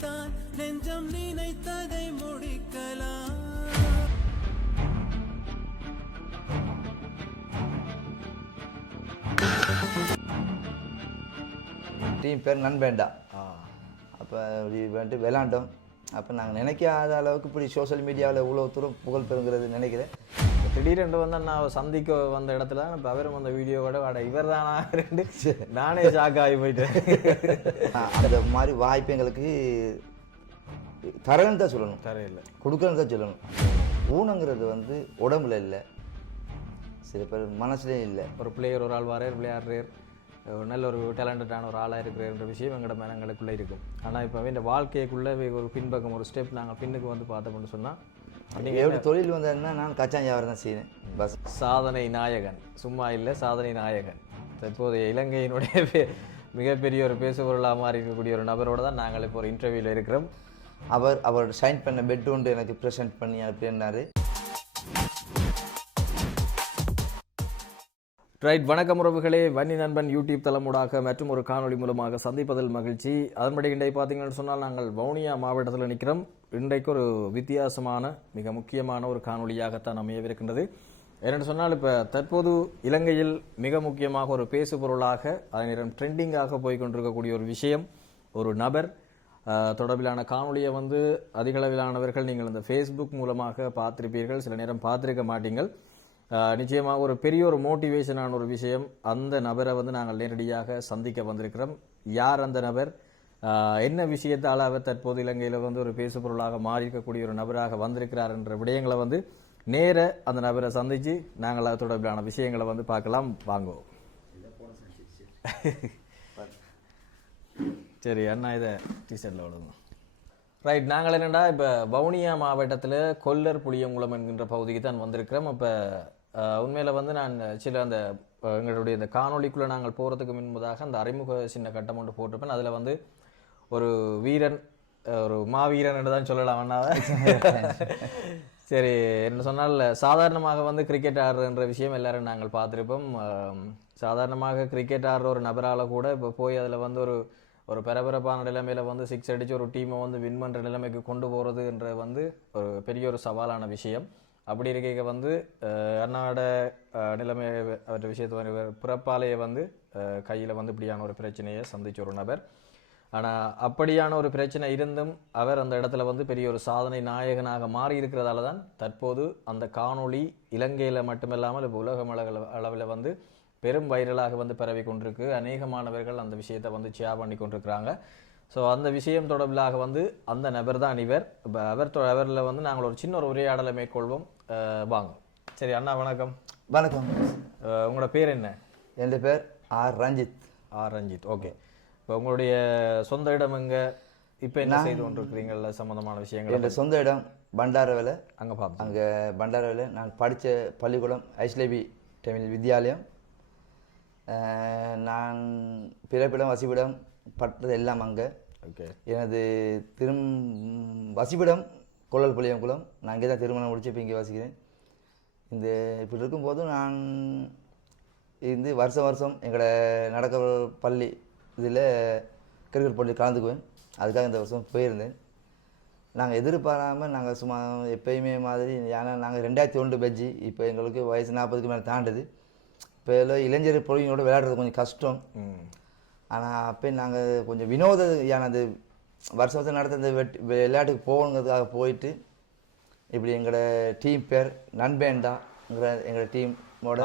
நினைத்தால் நெஞ்சம் நினைத்ததை முடிக்கலாம். டீம் பேர் நண்பேண்டா. அப்போ இப்படி வந்துட்டு விளாண்டோம். அப்போ நாங்கள் நினைக்காத அளவுக்கு இப்படி சோஷியல் மீடியாவில் இவ்வளோ தூரம் புகழ் பெறுங்கிறது நினைக்கிறேன். திடீரென்று வந்து நான் சந்திக்க வந்த இடத்துல இப்போ அவரும் அந்த வீடியோவோட வாட இவர் தானா ரெண்டு நானே ஷாக் ஆகி போயிட்டேன். அந்த மாதிரி வாய்ப்பு எங்களுக்கு தரேன்னு தான் சொல்லணும், தரையில்லை கொடுக்கணுன்னு தான் சொல்லணும். ஊனங்கிறது வந்து உடம்புல இல்லை, சில பேர் மனசுலேயும் இல்லை. ஒரு பிளேயர் ஒரு ஆள் வாரர் விளையாடுறார், நல்ல ஒரு டேலண்டடான ஒரு ஆளாக இருக்கிற விஷயம் எங்களோட மனங்களுக்குள்ளே இருக்கும். ஆனால் இப்போ இந்த வாழ்க்கைக்குள்ளே ஒரு பின்பக்கம் ஒரு ஸ்டெப் நாங்கள் பின்னுக்கு வந்து பார்த்தோம்னு சொன்னால் நீங்கள் எப்படி தொழில் வந்ததுன்னா நான் கச்சா வியாபாரம் தான் செய்வேன். பஸ் சாதனை நாயகன் சும்மா இல்லை, சாதனை நாயகன். தற்போதைய இலங்கையினுடைய மிகப்பெரிய ஒரு பேசுபொருளாக மாறி இருக்கக்கூடிய ஒரு நபரோடு தான் நாங்கள் இப்போ ஒரு இன்டர்வியூவில் இருக்கிறோம். அவர் சைன் பண்ண பெட் ஒன்று எனக்கு ப்ரெசென்ட் பண்ணி அனுப்பினார். ரைட், வணக்கம் உறவுகளே. வன்னி நண்பன் யூடியூப் தளமூடாக மற்றும் ஒரு காணொலி மூலமாக சந்திப்பதில் மகிழ்ச்சி. அதன்படி இன்றைக்கு பார்த்தீங்கன்னு சொன்னால் நாங்கள் வவுனியா மாவட்டத்தில் நிற்கிறோம். இன்றைக்கு ஒரு வித்தியாசமான மிக முக்கியமான ஒரு காணொலியாகத்தான் அமையவிருக்கின்றது. என்னென்னு சொன்னால் இப்போ தற்போது இலங்கையில் மிக முக்கியமாக ஒரு பேசு பொருளாக அதே நேரம் ட்ரெண்டிங்காக போய்கொண்டிருக்கக்கூடிய ஒரு விஷயம், ஒரு நபர் தொடர்பிலான காணொலியை வந்து அதிகளவிலானவர்கள் நீங்கள் இந்த ஃபேஸ்புக் மூலமாக பார்த்திருப்பீர்கள், சில நேரம் பார்த்திருக்க மாட்டீங்கள். நிச்சயமாக ஒரு பெரிய ஒரு மோட்டிவேஷனான ஒரு விஷயம். அந்த நபரை வந்து நாங்கள் நேரடியாக சந்திக்க வந்திருக்கிறோம். யார் அந்த நபர், என்ன விஷயத்தால் அவர் தற்போது இலங்கையில் வந்து ஒரு பேசுபொருளாக மாறியிருக்கக்கூடிய ஒரு நபராக வந்திருக்கிறார் என்ற விடயங்களை வந்து நேர அந்த நபரை சந்தித்து நாங்கள் அது தொடர்பிலான விஷயங்களை வந்து பார்க்கலாம். வாங்குவோம். சரி அண்ணா, இதை டிஷர்ட்டில் விடுங்க. ரைட், நாங்கள் என்னென்னா இப்போ வவுனியா மாவட்டத்தில் கொல்லர் புளியங்குளம் என்கின்ற பகுதிக்கு தான் வந்திருக்கிறோம். இப்போ உண்மையில் வந்து நான் சில அந்த எங்களுடைய இந்த காணொலிக்குள்ளே நாங்கள் போகிறதுக்கு முன்பதாக அந்த அறிமுக சின்ன கட்டம் ஒன்று போட்டிருப்பேன். அதில் வந்து ஒரு வீரன், ஒரு மாவீரன் என்று தான் சொல்லலாம் அண்ணாவை. சரி, என்ன சொன்னால் சாதாரணமாக வந்து கிரிக்கெட் ஆடுறன்ற விஷயம் எல்லாரும் நாங்கள் பார்த்துருப்போம். சாதாரணமாக கிரிக்கெட் ஆடுற ஒரு நபரால் கூட இப்போ போய் அதில் வந்து ஒரு பரபரப்பான நிலைமையில வந்து 6 அடித்து ஒரு டீமை வந்து வின் பண்ணுற நிலைமைக்கு கொண்டு போகிறதுன்ற வந்து ஒரு பெரிய ஒரு சவாலான விஷயம். அப்படி இருக்க வந்து அண்ணாவோட நிலைமை அவற்ற விஷயத்தை பிறப்பாலேயே வந்து கையில் வந்து இப்படியான ஒரு பிரச்சனையை சந்திச்ச ஒரு நபர். ஆனால் அப்படியான ஒரு பிரச்சனை இருந்தும் அவர் அந்த இடத்துல வந்து பெரிய ஒரு சாதனை நாயகனாக மாறி இருக்கிறதால தான் தற்போது அந்த காணொளி இலங்கையில் மட்டுமில்லாமல் இப்போ உலகம் அளவில் வந்து பெரும் வைரலாக வந்து பரவி கொண்டிருக்கு. அநேகமானவர்கள் அந்த விஷயத்தை வந்து ஷேர் பண்ணி கொண்டிருக்கிறாங்க. ஸோ அந்த விஷயம் தொடர்பிலாக வந்து அந்த நபர் தான் இவர். இப்போ அவரில் வந்து நாங்கள் ஒரு சின்ன ஒரு உரையாடலை மேற்கொள்வோம். வாங்க. சரி அண்ணா, வணக்கம். வணக்கம். உங்களோட பேர் என்ன? என் பேர் ஆர் ரஞ்சித். ரஞ்சித், ஓகே. இப்போ உங்களுடைய சொந்த இடம் எங்கே, இப்போ என்ன செய்து கொண்டிருக்கிறீங்கள சம்மந்தமான விஷயங்கள்? என்னோட சொந்த இடம் பண்டாரவேலை. அங்கே பார்ப்போம். அங்கே பண்டாரவேலை நான் படித்த பள்ளிக்கூடம் ஐஸ்லேபி தமிழ் வித்யாலயம். நான் பிறப்பிடம் வசிப்பிடம் பட்டது எல்லாம் அங்கே. ஓகே. எனது வசிப்பிடம் கொல்லல் புளியங்குளம். நான் இங்கே தான் திருமணம் முடிச்சு இப்போ இங்கே வசிக்கிறேன். இப்படி இருக்கும்போதும் நான் இருந்து வருஷம் எங்களோட நடக்க பள்ளி இதில் கிரிக்கெட் போட்டி கலந்துக்குவேன். அதுக்காக இந்த வருஷம் போயிருந்தேன். நாங்கள் எதிர்பாராமல் நாங்கள் சும்மா எப்பயுமே மாதிரி, ஏன்னா நாங்கள் 2001 பெஜ்ஜி. இப்போ எங்களுக்கு வயசு 40க்கு மேலே தாண்டுது. இப்போ எல்லாம் இளைஞர் பொழுவினோட விளையாடுறது கொஞ்சம் கஷ்டம். ஆனால் அப்போ நாங்கள் கொஞ்சம் வினோதயானது வருஷம் நடத்த இந்த விளையாட்டுக்கு போகணுங்கிறதுக்காக போயிட்டு இப்படி எங்களோட டீம் பேர் நண்பேண்டாங்கிற எங்களோட டீமோட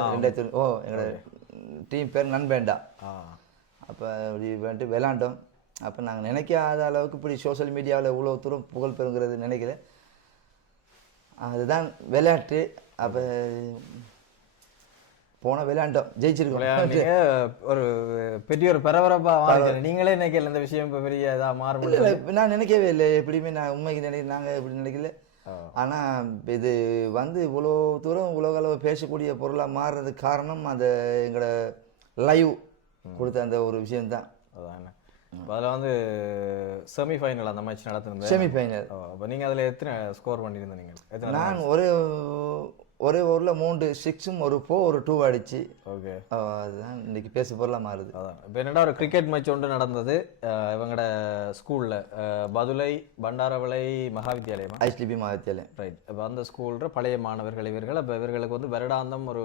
எங்களோட டீம் பேர் நண்பேண்டா. அப்போ இப்படி வந்துட்டு விளாண்டோம். அப்போ நாங்கள் நினைக்காத அளவுக்கு இப்படி சோஷியல் மீடியாவில் இவ்வளோ தூரம் புகழ் பெறுங்கிறது நினைக்கிறேன். அதுதான் விளையாட்டு. அப்போ போனால் விளையாண்டோம், ஜெயிச்சிருக்கோம். ஒரு பெரிய ஒரு பரபரப்பாக நீங்களே நினைக்கல இந்த விஷயம் இப்போ பெரிய இதாக மாற முடியல. நான் நினைக்கவே இல்லை. எப்படியுமே நான் உண்மைக்கு நாங்கள் எப்படி நினைக்கல. ஆனால் இது வந்து இவ்வளோ தூரம் உலக அளவு பேசக்கூடிய பொருளாக மாறுறதுக்கு காரணம் அந்த எங்களோட லைவ் கொடுத்த அந்த ஒரு விஷயம்தான். அதான் அதில் வந்து செமிஃபைனல் அந்த மேட்ச் நடத்துனது. செமிஃபைனல். அப்போ நீங்கள் அதில் எத்தனை ஸ்கோர் பண்ணியிருந்தீங்க? நீங்கள் எத்தனை? நான் ஒரே ஓவரில் 3 6 ஒரு 4 ஒரு 2 அடிச்சு. ஓகே, அதுதான் இன்னைக்கு பேச பொருளாக மாறுது. அதான் இப்போ என்னடா ஒரு கிரிக்கெட் மேட்ச் ஒன்று நடந்தது இவங்களோட ஸ்கூலில், பதுளை பண்டாரவளை மகாவித்யாலயமா, ஐஸ்டிபி மகாவித்யாலயம். ரைட். இப்போ அந்த ஸ்கூலில் பழைய மாணவர்கள் இவர்கள். அப்போ இவர்களுக்கு வந்து வருடாந்தம் ஒரு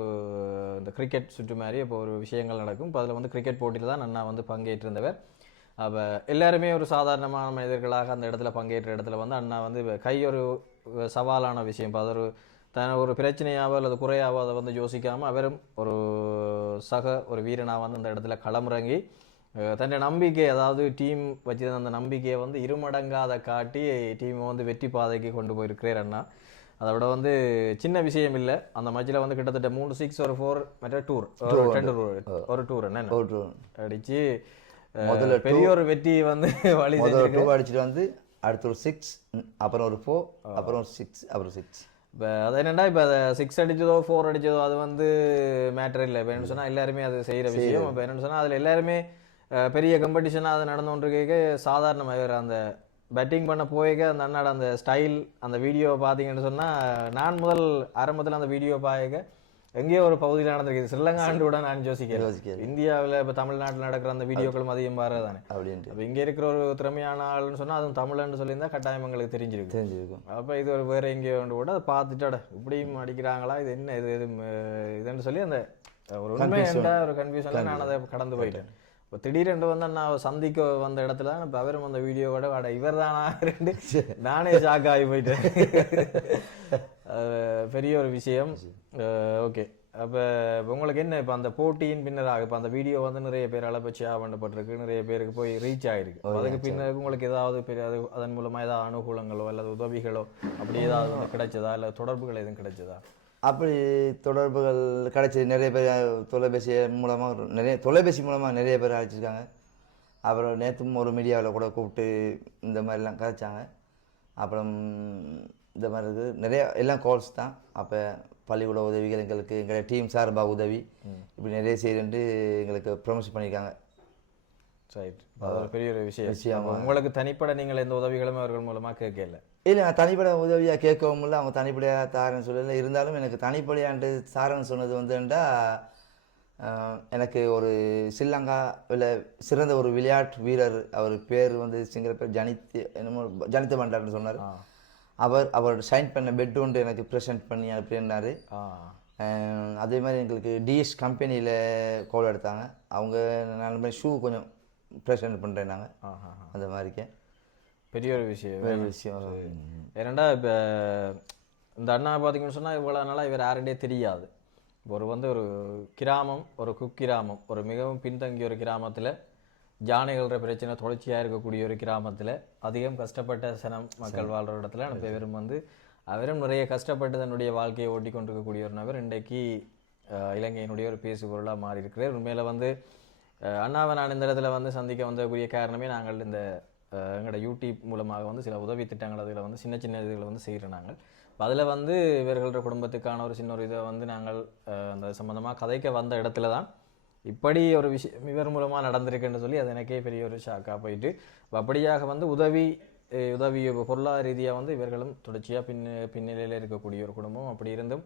இந்த கிரிக்கெட் சுற்று மாதிரி இப்போ ஒரு விஷயங்கள் நடக்கும். இப்போ அதில் வந்து கிரிக்கெட் போட்டியில் தான் அண்ணா வந்து பங்கேற்றிருந்தவர். அப்போ எல்லாருமே ஒரு சாதாரணமான மனிதர்களாக அந்த இடத்துல பங்கேற்ற இடத்துல வந்து அண்ணா வந்து கை ஒரு சவாலான விஷயம். இப்போ அது ஒரு பிரச்சனையாவோ அல்லது குறையாவோ அதை வந்து யோசிக்காமல் அவரும் ஒரு வீரனாக வந்து அந்த இடத்துல களமிறங்கி தன்னுடைய நம்பிக்கை, அதாவது டீம் வச்சிருந்த அந்த நம்பிக்கையை வந்து இருமடங்காத காட்டி டீமை வந்து வெற்றி பாதைக்கு கொண்டு போயிருக்கிறார் அண்ணா. அதை விட வந்து சின்ன விஷயம் இல்லை. அந்த மேட்சில் வந்து கிட்டத்தட்ட 3 6 ஒரு 4 மற்ற டூர் ஒரு டூர் என்ன அடிச்சு பெரிய ஒரு வெற்றி வந்து வழி அடிச்சுட்டு வந்து அடுத்து ஒரு 6, அப்புறம் ஒரு 4, அப்புறம் ஒரு 6, அப்புறம் 6. இப்போ அது என்னென்னா, இப்போ அதை 6 அடிச்சதோ 4 அடிச்சதோ அது வந்து மேட்டர் இல்லை. இப்போ என்ன சொன்னால் எல்லாருமே அது செய்கிற விஷயம். இப்போ என்னென்னு சொன்னால் அதில் எல்லாருமே பெரிய காம்படிஷனாக அது நடந்து கொண்டிருக்க சாதாரணமாக அந்த பேட்டிங் பண்ண போய்க்க அந்த அண்ணாட அந்த ஸ்டைல், அந்த வீடியோவை பார்த்தீங்கன்னு சொன்னால் நான் ஆரம்பத்தில் அந்த வீடியோ பார்க்க எங்கேயோ ஒரு பகுதியில் நடந்திருக்கு. ஸ்ரீலங்காண்டு கூட நான் யோசிக்கிறேன். இந்தியாவில் இப்போ தமிழ்நாட்டில் நடக்கிற அந்த வீடியோக்களும் அதிகம் பாரு தானே அப்படின்ட்டு. அப்போ இங்கே இருக்கிற ஒரு திறமையான ஆளுன்னு சொன்னால் அதுவும் தமிழ்னு சொல்லியிருந்தால் கட்டாயம் எங்களுக்கு தெரிஞ்சிருக்கும். அப்போ இது ஒரு வேறு எங்கேயோ கூட அதை பார்த்துட்டு இப்படியும் அடிக்கிறாங்களா, இது என்ன இதுன்னு சொல்லி அந்த ஒரு உண்மையான ஒரு கன்ஃபியூஷனில் நான் அதை கடந்து போயிட்டேன். இப்போ திடீரென்று வந்து நான் சந்திக்க வந்த இடத்துல இப்போ அவரும் அந்த வீடியோவோட இவர் தானா ரெண்டு நானே ஷாக் ஆகி போயிட்டேன். பெரிய ஒரு விஷயம். ஓகே, அப்போ உங்களுக்கு என்ன இப்போ அந்த போட்டியின் பின்னராக இப்போ அந்த வீடியோ வந்து நிறைய பேரால் இப்போ ஷேர் பண்ணப்பட்டிருக்கு, நிறைய பேருக்கு போய் ரீச் ஆகிருக்கு. அதுக்கு பின்னருக்கு உங்களுக்கு ஏதாவது அதன் மூலமாக ஏதாவது அனுகூலங்களோ அல்லது உதவிகளோ அப்படி ஏதாவது கிடைச்சதா, இல்லை தொடர்புகள் எதுவும் கிடைச்சதா? அப்படி தொடர்புகள் கிடைச்சி நிறைய பேர் தொலைபேசி மூலமாக நிறைய பேர் அழைச்சிருக்காங்க. அப்புறம் நேற்றும் ஒரு மீடியாவில் கூட கூப்பிட்டு இந்த மாதிரிலாம் கதைச்சாங்க. அப்புறம் இந்த மாதிரி இருக்குது நிறைய எல்லாம் கால்ஸ் தான். அப்போ பள்ளிக்கூட உதவிகள் எங்களுக்கு எங்களுடைய டீம் சார்பாக உதவி இப்படி நிறைய செய்துட்டு எங்களுக்கு ப்ரொமோஷன் பண்ணியிருக்காங்க. ரைட், அது ஒரு பெரிய ஒரு விஷயம். உங்களுக்கு தனிப்பட நீங்கள் எந்த உதவிகளும் அவர்கள் மூலமாக கேட்கல? இல்லை, நான் தனிப்பட உதவியாக கேட்கவும் இல்லை, அவங்க தனிப்படையாக தாரன்னு சொல்லலை. இருந்தாலும் எனக்கு தனிப்படையாண்டு தாரன்னு சொன்னது வந்துண்டா எனக்கு ஒரு ஸ்ரீலங்காவில் சிறந்த ஒரு விளையாட்டு வீரர், அவர் பேர் வந்து சிங்கிற பேர் ஜனித்த பண்டார்னு சொன்னார். அவர் சைன் பண்ண பெட் ஒன்று எனக்கு ப்ரெசென்ட் பண்ணி அப்படின்னாரு. அதே மாதிரி எங்களுக்கு டிஎஸ் கம்பெனியில் கால் எடுத்தாங்க. அவங்க நான் ஷூ கொஞ்சம் ப்ரெசென்ட் பண்ணுறேன் நாங்கள். அந்த மாதிரிக்கே பெரிய ஒரு விஷயம். ஏன்னா இப்போ இந்த அண்ணா பார்த்தீங்கன்னு சொன்னால் இவ்வளோ நாளாக இவர் யாருடைய தெரியாது. ஒரு கிராமம், ஒரு குக்கிராமம், ஒரு மிகவும் பின்தங்கிய ஒரு கிராமத்தில் ஜானைகள பிரச்சனை தொடர்ச்சியாக இருக்கக்கூடிய ஒரு கிராமத்தில் அதிகம் கஷ்டப்பட்ட மக்கள் வாழ்கிற இடத்துல இவரும் அவரும் நிறைய கஷ்டப்பட்டு தன்னுடைய வாழ்க்கையை ஓட்டி கொண்டிருக்கக்கூடிய ஒரு நபர் இன்றைக்கு இலங்கையினுடைய ஒரு பேசுபொருளாக மாறி இருக்கிறார். உண்மையில் அண்ணாவை நான் இந்த இடத்துல சந்திக்க வந்தக்கூடிய காரணமே நாங்கள் இந்த எங்களோட யூடியூப் மூலமாக சில உதவி திட்டங்கள் அதில் சின்ன சின்ன இதுகளை செய்கிறோம். நாங்கள் அதில் இவர்களோட குடும்பத்துக்கான ஒரு சின்ன ஒரு இதை நாங்கள் அந்த சம்மந்தமாக கதைக்க வந்த இடத்துல தான் இப்படி ஒரு விஷயம் இவர் மூலமாக நடந்திருக்குன்னு சொல்லி அது எனக்கே பெரிய ஒரு ஷாக்காக போயிட்டு, அப்படியாக உதவி பொருளாதார ரீதியாக இவர்களும் தொடர்ச்சியாக பின்னிலையில் இருக்கக்கூடிய ஒரு குடும்பம். அப்படி இருந்தும்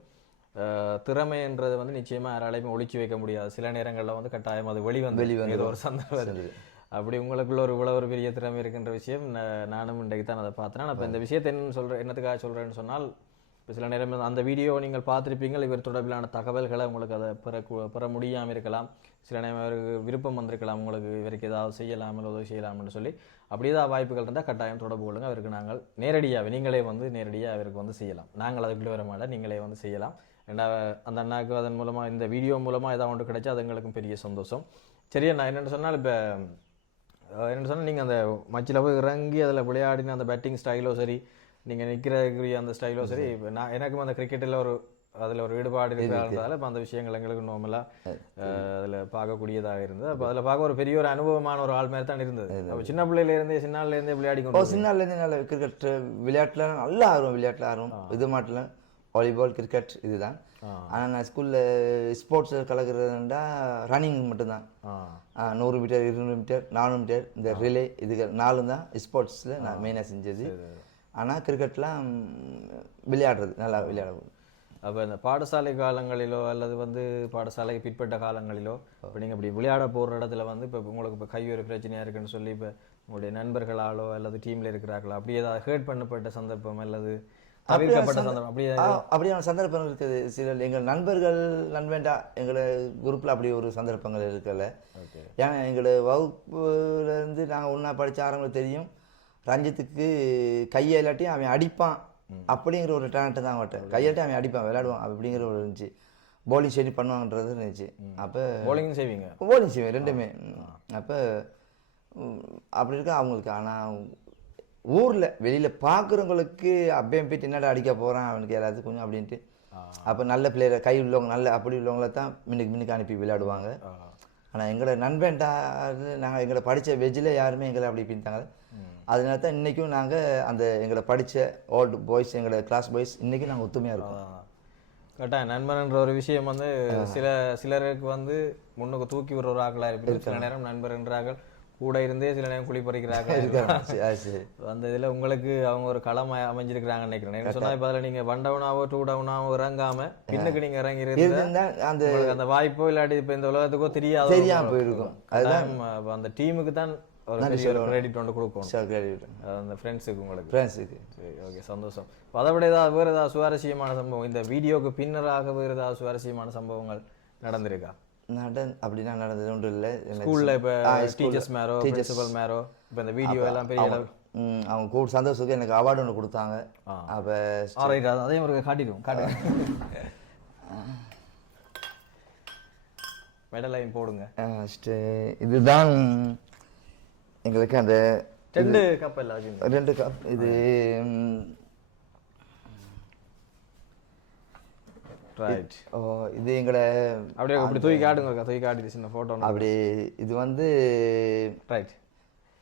திறமைன்றது நிச்சயமாக யாராலையுமே ஒழிச்சு வைக்க முடியாது. சில நேரங்களில் கட்டாயம் அது வெளிவந்து ஒரு சந்தர்ப்பம். அப்படி உங்களுக்குள்ள இவ்வளோ ஒரு பெரிய திறமை இருக்கின்ற விஷயம் நானும் இன்றைக்கு தான் அதை பார்த்தேன். அப்போ இந்த விஷயத்தை என்னத்துக்காக சொல்கிறேன்னு சொன்னால், இப்போ சில நேரம் அந்த வீடியோ நீங்கள் பார்த்துருப்பீங்கள், இவர் தொடர்பிலான தகவல்களை உங்களுக்கு அதை பெற முடியாமல் இருக்கலாம். சில நேரம் அவருக்கு விருப்பம் வந்திருக்கலாம், உங்களுக்கு இவருக்கு ஏதாவது செய்யலாம் இல்லை உதவி செய்யலாம்னு சொல்லி. அப்படி ஏதாவது வாய்ப்புகள் இருந்தால் கட்டாயம் தொடர்பு கொள்ளுங்க. அவருக்கு நாங்கள் நீங்களே நேரடியாக அவருக்கு செய்யலாம். நாங்கள் அதுக்குள்ளே வர மாட்டோம், நீங்களே செய்யலாம். ஏன்னா அந்த அண்ணாவுக்கு அதன் மூலமாக இந்த வீடியோ மூலமாக ஏதாவது ஒன்று கிடைச்சா அது எங்களுக்கும் பெரிய சந்தோஷம். சரியா, நான் என்னென்னு சொன்னால் இப்போ என்ன சொன்னால் நீங்கள் அந்த மச்சில் போய் இறங்கி அதில் விளையாடின அந்த பேட்டிங் ஸ்டைலோ சரி, நீங்கள் நிற்கிறதுக்குரிய அந்த ஸ்டைலோ சரி, இப்போ எனக்கும் அந்த கிரிக்கெட்டில் அதில் ஒரு ஈடுபாடு இருக்கிறதால இப்போ அந்த விஷயங்கள் எங்களுக்கு நார்மலாக அதில் பார்க்கக்கூடியதாக இருந்தது. அப்போ அதில் பார்க்க ஒரு பெரிய ஒரு அனுபவமான ஒரு ஆள் மாதிரி தான் இருந்தது. அப்போ சின்ன நாள்லேருந்தே விளையாடி சின்ன நாள்லேருந்தே நல்ல கிரிக்கெட் விளையாட்டில் நல்லா ஆர்வம், விளையாட்டில் ஆர்வம். இது மாட்டில் வாலிபால் கிரிக்கெட் இதுதான். ஆனால் நான் ஸ்கூலில் ஸ்போர்ட்ஸ் கலக்கிறதுண்டா ரன்னிங் மட்டும்தான். 100 மீட்டர் 200 மீட்டர் 400 மீட்டர் இந்த ரிலே இதுக்கு 4 தான் ஸ்போர்ட்ஸில் நான் மெயினாக செஞ்சது. ஆனால் கிரிக்கெட்லாம் விளையாடுறது நல்லா விளையாடுவோம். அப்போ இந்த பாடசாலை காலங்களிலோ அல்லது வந்து பாடசாலைக்கு பிற்பட்ட காலங்களிலோ இப்போ நீங்கள் இப்படி விளையாட போகிற இடத்துல வந்து இப்போ உங்களுக்கு இப்போ கை ஒரு பிரச்சனையாக இருக்குன்னு சொல்லி இப்போ உங்களுடைய நண்பர்களாலோ அல்லது டீமில் இருக்கிறார்களோ அப்படி ஏதாவது ஹேர்ட் பண்ணப்பட்ட சந்தர்ப்பம் அல்லது தவிர்க்கப்பட்ட சந்தர்ப்பம் அப்படியான சந்தர்ப்பங்கள் இருக்குது. சில எங்கள் நண்பர்கள் நண்பேண்டா எங்களை குரூப்பில் அப்படி ஒரு சந்தர்ப்பங்கள் இருக்கல. ஏன்னா எங்களை வகுப்புலேருந்து நாங்கள் ஒன்றா படித்த ஆரம்பத்தில் தெரியும், ரஞ்சித்துக்கு கையை இல்லாட்டியும் அவன் அடிப்பான் அப்படிங்கிற ஒரு டேலண்ட்டு தான் அவன்கிட்ட. கையாட்டி அவன் அடிப்பான் விளையாடுவான் அப்படிங்கிற ஒரு இருந்துச்சு. பவுலிங் சரி பண்ணுவாங்கன்றது இருந்துச்சு. அப்போ பவுலிங் செய்வீங்க? பவுலிங் செய்வேன் ரெண்டுமே. அப்போ அப்படி இருக்கா அவங்களுக்கு. ஆனால் ஊரில் வெளியில் பார்க்குறவங்களுக்கு அப்பயும் போயிட்டு என்னடா அடிக்க போகிறான் அவனுக்கு எல்லாத்துக்கும் கொஞ்சம் அப்படின்ட்டு. அப்போ நல்ல பிளேயரை கை உள்ளவங்க நல்ல அப்படி உள்ளவங்கள தான் மின்னுக்கு அனுப்பி விளையாடுவாங்க. ஆனால் எங்களை நண்பன்டா நாங்கள் எங்களை படித்த வெஜ்ஜில் யாருமே எங்களை அப்படி பின்ட்டாங்க. அதனால தான் இன்றைக்கும் நாங்கள் அந்த எங்களை படித்த ஓல்டு பாய்ஸ் எங்களை கிளாஸ் பாய்ஸ் இன்றைக்கும் நாங்கள் ஒத்துமையாக இருக்கோம். கரெக்டாக நண்பர்ன்ற ஒரு விஷயம் வந்து சிலருக்கு வந்து முன்னுக்கு தூக்கி விடுற ஒரு ஆக்களாக இருக்குது. சில நேரம் நண்பர்ன்றார்கள் கூட இருந்தே சில நேரம் குழி பறிக்கிறாங்க. அந்த இதில் உங்களுக்கு அவங்க ஒரு களம் அமைஞ்சிருக்கிறாங்கன்னு நினைக்கிறேன். என்ன சொன்னால் இப்போ அதில் நீங்கள் 1 டவுனாவோ 2 டவுனாவோ இறங்காம பின்னுக்கு நீங்கள் இறங்கி அந்த வாய்ப்போ இல்லாட்டி இப்போ இந்த உலகத்துக்கோ தெரியாத போயிருக்கும். அந்த டீமுக்கு தான் ஒரு கிரெடிட் ஒன்று கொடுக்கணும், அந்த ஃப்ரெண்ட்ஸுக்கு உங்களுக்கு. ஃப்ரெண்ட்ஸுக்கு சரி, ஓகே, சந்தோஷம். அதை விட ஏதாவது வேறு ஏதாவது சுவாரஸ்யமான சம்பவம் இந்த வீடியோக்கு பின்னராக வேறு ஏதாவது சுவாரஸ்யமான சம்பவங்கள் நடந்திருக்கா? அப்படின்னா நடந்தது ஒன்றும் இல்லை. ஸ்கூலில் இப்போ டீச்சர்ஸ் மேரோ பிரின்சிபல் மேரோ இப்போ இந்த வீடியோ எல்லாம் பெரிய அளவு அவங்க கூட சந்தோஷத்துக்கு எனக்கு அவார்டு ஒன்று கொடுத்தாங்க. அப்போ அதையும் ஒரு காட்டிடுவோம், மெடலையும் போடுங்க. இதுதான் எங்களுக்கு அந்த 2 கப் எல்லாம் 2 கப். இது ரைட். இது எங்களை அப்படியே அப்படி தூக்கி காட்டுங்க சின்ன ஃபோட்டோ அப்படி. இது வந்து ரைட்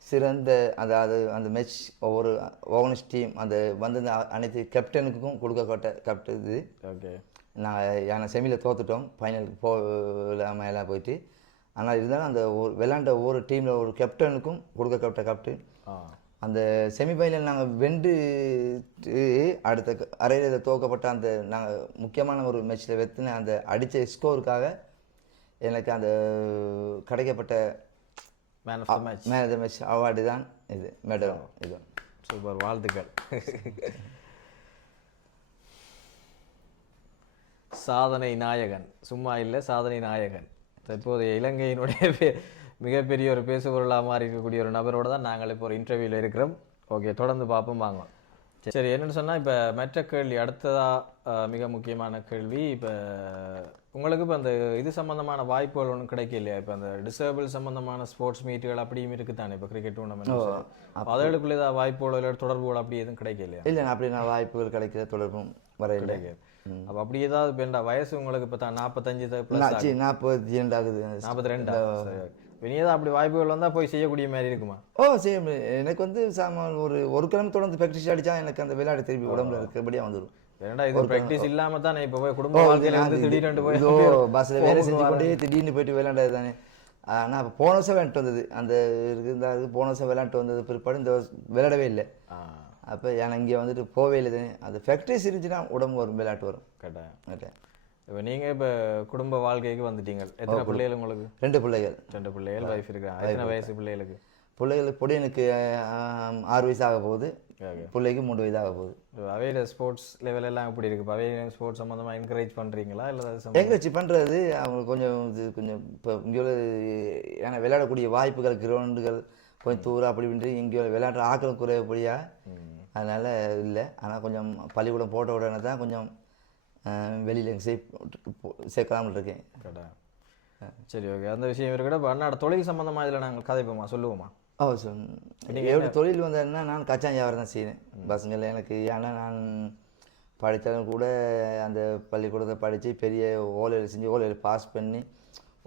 சிறந்த அதாவது அந்த மேட்ச் ஒவ்வொரு ஓவனஸ் டீம் அந்த வந்து அனைத்து கேப்டனுக்கும் கொடுக்கப்பட்ட கேப்டன் இது. ஓகே. நாங்கள் செமியில் தோத்துட்டோம், ஃபைனலுக்கு போகாமல் எல்லாம் போயிட்டு. ஆனால் இருந்தாலும் அந்த விளையாண்ட ஒவ்வொரு டீமில் ஒரு கேப்டனுக்கும் கொடுக்கப்பட்ட கேப்டன். அந்த செமிஃபைனல் நாங்கள் வென்று அடுத்த அரையில் துவக்கப்பட்ட அந்த நாங்கள் முக்கியமான ஒரு மேட்ச்சில் வெற்றின அந்த அடித்த ஸ்கோருக்காக எனக்கு அந்த கிடைக்கப்பட்ட man of the match award தான் இது, மெடல். இது சூப்பர், வாழ்த்துக்கள். சாதனை நாயகன், சும்மா இல்லை, சாதனை நாயகன். தற்போதைய இலங்கையினுடைய மிகப்பெரிய ஒரு பேசுபொருளாக மாறி இருக்கக்கூடிய ஒரு நபரோடு தான் நாங்கள் இப்போ ஒரு இன்டர்வியூவில் இருக்கிறோம். ஓகே, தொடர்ந்து பார்ப்போம் வாங்க. சரி, என்னென்னு சொன்னால் இப்போ மற்ற கேள்வி அடுத்ததாக மிக முக்கியமான கேள்வி. இப்போ உங்களுக்கு இப்போ அந்த இது சம்மந்தமான வாய்ப்புகள் ஒன்றும் கிடைக்க இல்லையா? இப்போ அந்த டிசேபிள் சம்மந்தமான ஸ்போர்ட்ஸ் மீட்டுகள் அப்படியும் இருக்குதானே இப்போ கிரிக்கெட் டூர்னமெண்ட், அதற்குள்ள ஏதாவது வாய்ப்புகளோ இல்லை தொடர்புகள் அப்படி எதுவும் கிடைக்க இல்லையா? இல்லை, அப்படி நான் வாய்ப்புகள் கிடைக்கிற தொடர்பும் வர இல்லை. அப்போ அப்படி ஏதாவது இப்போ வயசு உங்களுக்கு இப்போ தான் 45 + 42 ஆகுது. 42. இனி ஏதாவது அப்படி வாய்ப்புகள் வந்தால் போய் செய்யக்கூடிய மாதிரி இருக்குமா? செய்ய முடியும். எனக்கு வந்து ஒரு கிழமை தொடர்ந்து ப்ராக்டிஸ் அடித்தா எனக்கு அந்த விளையாட்டு திருப்பி உடம்புல இருக்கபடியாக வந்துடும். ஏன்னா இது ப்ராக்டிஸ் இல்லாமல் தானே இப்போ போய் குடும்ப வாழ்க்கையில வந்து திடீர்னு போய் பஸ்ஸில் வேலை செஞ்சு கொண்டே திடீர்னு போயிட்டு விளையாண்டது தானே. ஆனால் அப்போ போன வருஷம் விளையாண்டு வந்தது, அந்த இருந்தால் போன வருஷம் விளையாண்டு வந்தது பிற்பாடு இந்த விளையாடவே இல்லை. அப்போ ஏன்னா இங்கே வந்துட்டு போவே இல்லை தானே. அது ப்ராக்டிஸ் இருந்துச்சுன்னா உடம்பு வரும், விளையாட்டு வரும். கரெக்டாக. இப்போ நீங்கள் இப்போ குடும்ப வாழ்க்கைக்கு வந்துட்டீங்க. எத்தனை பிள்ளைகள் உங்களுக்கு? 2 பிள்ளைகள். 2 பிள்ளைகள். வைஃப் இருக்காங்க. எத்தனை வயசு பிள்ளைகளுக்கு? பிள்ளைகளுக்கு பொடியனுக்கு 6 வயசு ஆக போகுது, பிள்ளைக்கு 3 வயது ஆக போகுது. அவையில் ஸ்போர்ட்ஸ் லெவல் எல்லாம் எப்படி இருக்குது? இப்போ அவையில ஸ்போர்ட்ஸ் சம்மந்தமாக என்கரேஜ் பண்ணுறீங்களா? இல்லை என்கரேஜ் பண்ணுறது அவங்க கொஞ்சம் இது கொஞ்சம் இப்போ இங்கே ஏன்னா விளையாடக்கூடிய வாய்ப்புகள் கிரவுண்டுகள் கொஞ்சம் தூரம் அப்படி இப்படின்ட்டு இங்கே விளையாடுற ஆக்கள் குறையப்படியா, அதனால் இல்லை. ஆனால் கொஞ்சம் பள்ளிக்கூடம் போட்ட உடனே தான் கொஞ்சம் வெளியில் சேர்க்கலாம்னு இருக்கேன். சரி, ஓகே. அந்த விஷயம் இருக்கட்டும். இப்போ அண்ணாட தொழில் சம்மந்தமாக இதில் நாங்கள் கதைப்போமா, சொல்லுவோமா? நீங்கள் எப்படி தொழில் வந்ததுன்னா நான் கச்சா வியாபாரம் தான் செய்யணும் பசங்களை. எனக்கு ஏன்னா நான் படித்தாலும் கூட அந்த பள்ளிக்கூடத்தை படித்து பெரிய ஓலையில் செஞ்சு ஓலையில் பாஸ் பண்ணி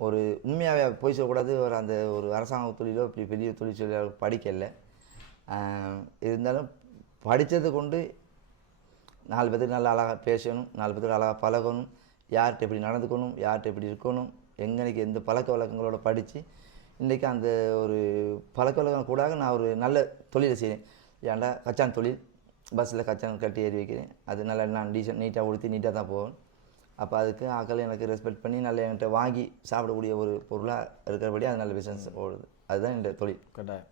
ஒரு உண்மையாகவே போய் சொல்லக்கூடாது, ஒரு அந்த ஒரு அரசாங்க தொழிலோ இப்படி பெரிய தொழிற்சொல்லியோ படிக்கலை. இருந்தாலும் படித்ததை கொண்டு 4 பேத்துக்கு நல்லா அழகாக பேசணும், 4 பேத்துக்கு அழகாக பழகணும், யார்கிட்ட எப்படி நடந்துக்கணும், யார்கிட்ட எப்படி இருக்கணும், எங்கனைக்கு எந்த பழக்க வழக்கங்களோட படித்து இன்றைக்கி அந்த ஒரு பழக்க வழக்கம் கூட நான் ஒரு நல்ல தொழிலை செய்கிறேன். ஏன்டா கச்சான் தொழில், பஸ்ஸில் கச்சான் கட்டி ஏறி வைக்கிறேன். அது நல்லா நான் நீட்டாக உடுத்தி நீட்டாக தான் போவேன். அப்போ அதுக்கு ஆக்கள் எனக்கு ரெஸ்பெக்ட் பண்ணி நல்ல என்கிட்ட வாங்கி சாப்பிடக்கூடிய ஒரு பொருளாக இருக்கிறபடி அது நல்ல பிஸ்னஸ் ஓடுது. அதுதான் என்னோட தொழில். கட்டாயம்.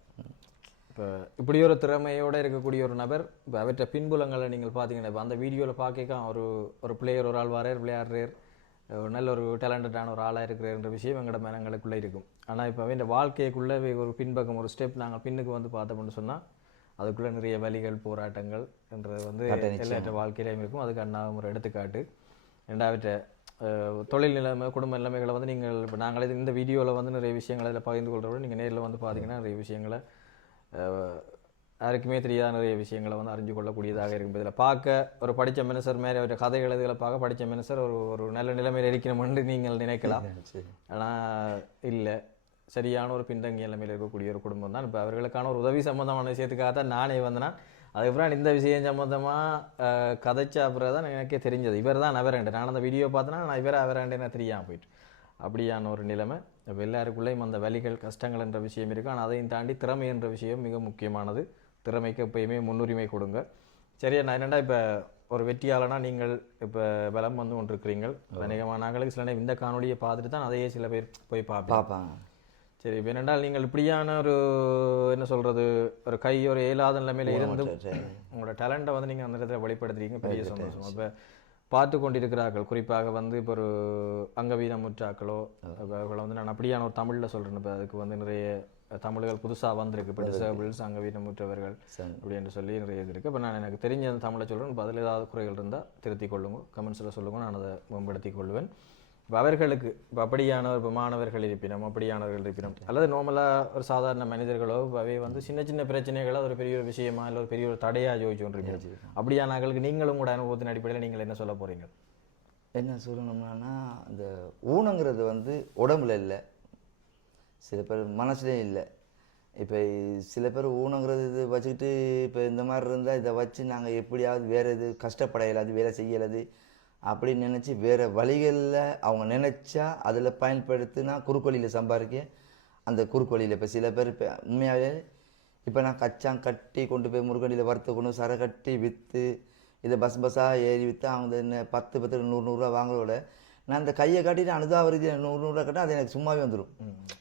இப்போ இப்படி ஒரு திறமையோடு இருக்கக்கூடிய ஒரு நபர் இப்போ அவற்றை பின்புலங்களை நீங்கள் பார்த்தீங்கன்னா இப்போ அந்த வீடியோவில் பார்க்க ஒரு பிளேயர் ஒரு ஆள் வரையர் விளையாடுறார், ஒரு நல்ல ஒரு டேலண்டடான ஒரு ஆளாக இருக்கிறன்ற விஷயம் எங்களோட மனங்களுக்குள்ளே இருக்கும். ஆனால் இப்போ அவன் வாழ்க்கைக்குள்ளே ஒரு பின்பக்கம் ஒரு ஸ்டெப் நாங்கள் பின்னுக்கு வந்து பார்த்தோம்னு சொன்னால் அதுக்குள்ளே நிறைய வலிகள் போராட்டங்கள் என்றது வந்து எல்லாற்ற வாழ்க்கையிலையும் இருக்கும். அதுக்கு அண்ணாவும் ஒரு எடுத்துக்காட்டு. ரெண்டாவது தொழில் நிலைமை குடும்ப நிலைமைகளை வந்து நீங்கள் இப்போ நாங்களே இந்த வீடியோவில் வந்து நிறைய விஷயங்களை இதில் பகிர்ந்து கொள்கிறோட நீங்கள் நேரில் வந்து பார்த்தீங்கன்னா நிறைய விஷயங்களை யாருக்குமே தெரியாத நிறைய விஷயங்களை வந்து அறிஞ்சு கொள்ளக்கூடியதாக இருக்கும். இதில் பார்க்க ஒரு படித்த மனுஷர் மேலே அவருடைய கதை எழுதுகளை பார்க்க படித்த மனுஷர் ஒரு நல்ல நிலைமையில் இருக்கணும்னு நீங்கள் நினைக்கலாம். ஆனால் இல்லை, சரியான ஒரு பின்தங்கிய நிலைமையில் இருக்கக்கூடிய ஒரு குடும்பம் தான். இப்போ அவர்களுக்கான ஒரு உதவி சம்பந்தமான விஷயத்துக்காக தான் நானே வந்தேன்னா அதுக்கப்புறம் இந்த விஷயம் சம்மந்தமாக கதைச்ச அப்புறம் தான் எனக்கே தெரிஞ்சது இவர் தான் அவரண்டு. நான் அந்த வீடியோ பார்த்தேன்னா நான் இவரை அவரண்டு எனக்கு தெரியாமல் போயிட்டு அப்படியான ஒரு நிலைமை. இப்போ எல்லாருக்குள்ளேயும் அந்த வலிகள் கஷ்டங்கள் என்ற விஷயம் இருக்குது. ஆனால் அதையும் தாண்டி திறமை என்ற விஷயம் மிக முக்கியமானது. திறமைக்கு எப்பயுமே முன்னுரிமை கொடுங்க. சரியா? நான் என்னென்னா இப்போ ஒரு வெற்றியாளனா நீங்கள் இப்போ பலம் வந்து கொண்டிருக்கிறீங்கள். அநேகமாக நாங்களுக்கு சில நேரம் இந்த காணொலியை பார்த்துட்டு தான் அதையே சில பேர் போய் பார்ப்பாங்க. சரி, இப்போ என்னென்றால் நீங்கள் இப்படியான ஒரு என்ன சொல்கிறது ஒரு ஒரு இயலாத நிலைமையில் இருந்து உங்களோட டேலண்ட்டை வந்து நீங்கள் அந்த இடத்துல வெளிப்படுத்துறீங்க, பெரிய சந்தோஷம். இப்போ பார்த்து கொண்டிருக்கிறார்கள் குறிப்பாக வந்து இப்போ ஒரு அங்கவீனமுற்றாக்களோ அவர்களை வந்து நான் அப்படியான ஒரு தமிழில் சொல்கிறேன். இப்போ அதுக்கு வந்து நிறைய தமிழ்கள் புதுசாக வந்திருக்கு. இப்போ டிசேபிள்ஸ் அங்கவீனமுற்றவர்கள் அப்படின்னு சொல்லி நிறைய இது இருக்குது. இப்போ நான் எனக்கு தெரிஞ்ச அந்த தமிழை சொல்கிறேன். இப்போ அதில் ஏதாவது குறைகள் இருந்தால் திருத்திக் கொள்ளுங்க, கமெண்ட்ஸில் சொல்லுங்க, நான் அதை மேம்படுத்திக் கொள்வேன். இப்போ அவர்களுக்கு இப்போ அப்படியான இப்போ மாணவர்கள் இருப்பினும் அப்படியானவர்கள் இருப்பினும் அல்லது நார்மலாக ஒரு சாதாரண மனிதர்களோ அவை வந்து சின்ன சின்ன பிரச்சனைகளை ஒரு பெரிய ஒரு விஷயமா இல்லை ஒரு பெரிய ஒரு தடையாக ஜோதிச்சு கொண்டிருக்கீங்க. அப்படியானவர்களுக்கு நீங்களும் கூட அனுபவத்தின் அடிப்படையில் நீங்கள் என்ன சொல்ல போகிறீங்க? என்ன சொல்லணும்னா அந்த ஊனங்கிறது வந்து உடம்புல இல்லை, சில பேர் மனசுலேயும் இல்லை. இப்போ சில பேர் ஊனங்கிறது இது வச்சுக்கிட்டு இப்போ இந்த மாதிரி இருந்தால் இதை வச்சு நாங்கள் எப்படியாவது வேறு இது கஷ்டப்பட இயலாது, வேலை செய்ய இயலாது அப்படின்னு நினச்சி வேறு வழிகளில் அவங்க நினச்சா அதில் பயன்படுத்தினா குறுக்கோழியில் சம்பாதிக்க அந்த குறுக்கோழியில் இப்போ சில பேர் இப்போ உண்மையாகவே இப்போ நான் கச்சான் கட்டி கொண்டு போய் முருகண்டியில் வறுத்து கொண்டு சரை கட்டி விற்று இதை பஸ்ஸாக ஏறி விற்று அவங்க என்ன 10 100 வாங்குறதோட நான் இந்த கையை காட்டிட்டு அனுதாவரிதி 100 கட்டினா அது எனக்கு சும்மாவே வந்துடும்.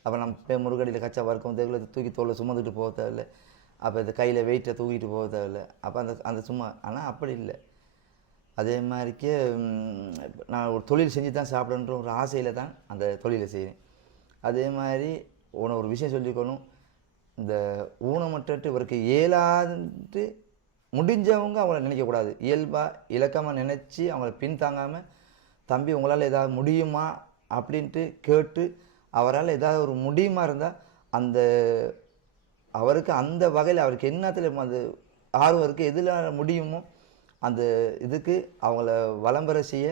அப்போ நம்ம போய் முருகண்டியில் கச்சா வறுக்கும் தேவையில்லை, தூக்கி தோலை சுமந்துட்டு போக தேவையில்லை, அப்போ இந்த கையில் வெயிட்டை தூக்கிட்டு போக தேவையில்லை. அப்போ அந்த சும்மா ஆனால் அப்படி இல்லை. அதே மாதிரிக்கே நான் ஒரு தொழில் செஞ்சு தான் சாப்பிடன்ற ஒரு ஆசையில் தான் அந்த தொழிலை செய்கிறேன். அதே மாதிரி ஒரு விஷயம் சொல்லிக்கணும், இந்த ஊனமற்று இவருக்கு இயலாது முடிஞ்சவங்க அவங்கள நினைக்கக்கூடாது. இயல்பாக இலக்கமாக நினச்சி அவங்கள பின்தாங்காமல் தம்பி உங்களால் ஏதாவது முடியுமா அப்படின்ட்டு கேட்டு அவரால் ஏதாவது ஒரு முடியுமா இருந்தால் அந்த அவருக்கு அந்த வகையில் அவருக்கு என்னத்தில் அது ஆர்வம் இருக்குது, எதில் முடியுமோ அந்த இதுக்கு அவங்கள வளம்பெற செய்ய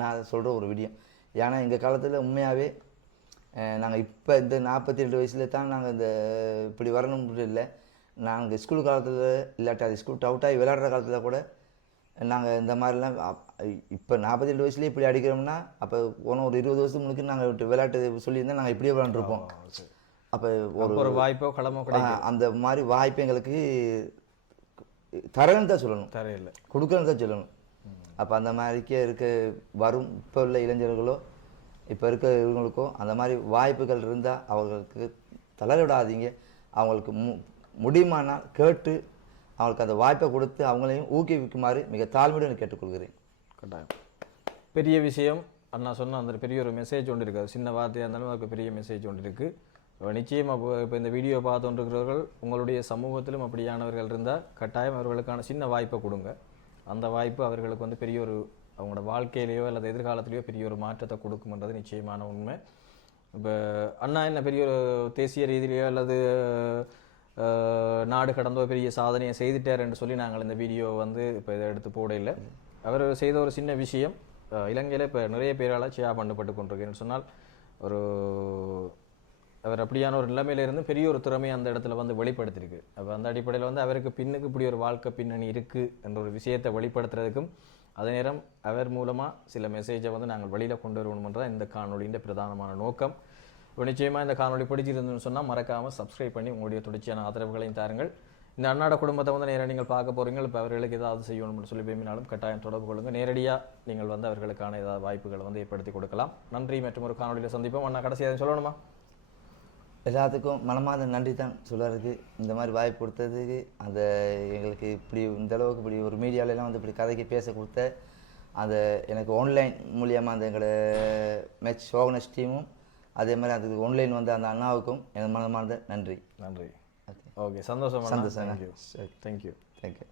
நான் சொல்கிற ஒரு விடியம். ஏன்னா எங்கள் காலத்தில் உண்மையாகவே நாங்கள் இப்போ இந்த 42 வயசில் தான் நாங்கள் இந்த இப்படி வரணும்னு இல்லை. நாங்கள் ஸ்கூல் காலத்தில் இல்லாட்டி அது ஸ்கூல் அவுட்டாகி விளையாடுற காலத்தில் கூட நாங்கள் இந்த மாதிரிலாம் இப்போ 42 வயசுலேயே இப்படி அடிக்கிறோம்னா அப்போ போன ஒரு 20 வருஷத்துக்கு முன்னுக்கு நாங்கள் விளையாட்டு சொல்லியிருந்தால் நாங்கள் இப்படியே விளையாண்டுருப்போம். அப்போ ஒரு வாய்ப்போ கடமை அந்த மாதிரி வாய்ப்பு எங்களுக்கு தரேன்னு தான் சொல்லணும், தரையில் கொடுக்கன்னு தான் சொல்லணும். அப்போ அந்த மாதிரிக்கே இருக்க வரும் இப்போ உள்ள இளைஞர்களோ இப்போ இருக்க இவங்களுக்கோ அந்த மாதிரி வாய்ப்புகள் இருந்தால் அவங்களுக்கு தளர அவங்களுக்கு முடியுமானால் கேட்டு அவங்களுக்கு அந்த வாய்ப்பை கொடுத்து அவங்களையும் ஊக்குவிக்குமாறு மிக தாழ்மையுடன் கேட்டுக்கொள்கிறேன். கட்டாயம். பெரிய விஷயம் அண்ணா சொன்ன அந்த பெரிய ஒரு மெசேஜ் ஒன்று இருக்குது. சின்ன வார்த்தையாக இருந்தாலும் அதுக்கு பெரிய மெசேஜ் ஒன்று இருக்குது. நிச்சயமாக இப்போ இந்த வீடியோ பார்த்துருக்கிறவர்கள் உங்களுடைய சமூகத்திலும் அப்படியானவர்கள் இருந்தால் கட்டாயம் அவர்களுக்கான சின்ன வாய்ப்பை கொடுங்க. அந்த வாய்ப்பு அவர்களுக்கு வந்து பெரிய ஒரு அவங்களோட வாழ்க்கையிலேயோ அல்லது எதிர்காலத்திலேயோ பெரிய ஒரு மாற்றத்தை கொடுக்கும்ன்றது நிச்சயமான உண்மை. இப்போ அண்ணா என்ன பெரிய ஒரு தேசிய ரீதியிலையோ அல்லது நாடு கடந்தோ பெரிய சாதனையை செய்துட்டார் என்று சொல்லி நாங்கள் இந்த வீடியோ வந்து இப்போ இதை எடுத்து போட இல்லை. அவர் செய்த ஒரு சின்ன விஷயம் இலங்கையில் இப்போ நிறைய பேரால் ஷேர் பண்ணப்பட்டு கொண்டிருக்கேன்னு சொன்னால் ஒரு அவர் அப்படியான ஒரு நிலைமையிலிருந்து பெரிய ஒரு திறமையை அந்த இடத்துல வந்து வெளிப்படுத்தியிருக்கு. அப்போ அந்த அடிப்படையில் வந்து அவருக்கு பின்னுக்கு இப்படி ஒரு வாழ்க்கை பின்னணி இருக்குது என்ற ஒரு விஷயத்தை வெளிப்படுத்துறதுக்கும் அதே நேரம் அவர் மூலமாக சில மெசேஜை வந்து நாங்கள் வெளியில் கொண்டு வரணும்ன்றது இந்த காணொலியின் பிரதானமான நோக்கம். நிச்சயமாக இந்த காணொலி பிடிச்சிருந்துன்னு சொன்னால் மறக்காமல் சப்ஸ்கிரைப் பண்ணி உங்களுடைய தொடர்ச்சியான ஆதரவுகளையும் தாருங்கள். இந்த அன்னாட குடும்பத்தை வந்து நேராக நீங்கள் பார்க்க போகிறீங்க. இப்போ அவர்களுக்கு ஏதாவது செய்யணும்னு சொல்லி விரும்பினாலும் கட்டாயம் தொடர்பு கொள்ளுங்கள். நேரடியாக நீங்கள் வந்து அவர்களுக்கான ஏதாவது வாய்ப்புகளை வந்து ஏற்படுத்தி கொடுக்கலாம். நன்றி. மற்றும் ஒரு காணொலியில் சந்திப்போம். அண்ணா கடைசியாக சொல்லணுமா? எல்லாத்துக்கும் மனமார்ந்த நன்றி தான் சொல்கிறதுக்கு, இந்த மாதிரி வாய்ப்பு கொடுத்ததுக்கு. அந்த எங்களுக்கு இப்படி இந்த அளவுக்கு இப்படி ஒரு மீடியாவிலலாம் வந்து இப்படி கதைக்கு பேச கொடுத்த அந்த எனக்கு ஆன்லைன் மூலியமாக அந்த எங்களோட மேட்ச் ஷோகனஸ் டீமும் அதே மாதிரி அதுக்கு ஆன்லைன் வந்து அந்த அண்ணாவுக்கும் எனது மனமார்ந்த நன்றி. நன்றி. ஓகே, சந்தோஷம். சந்தோஷம். தேங்க்யூ. தேங்க்யூ.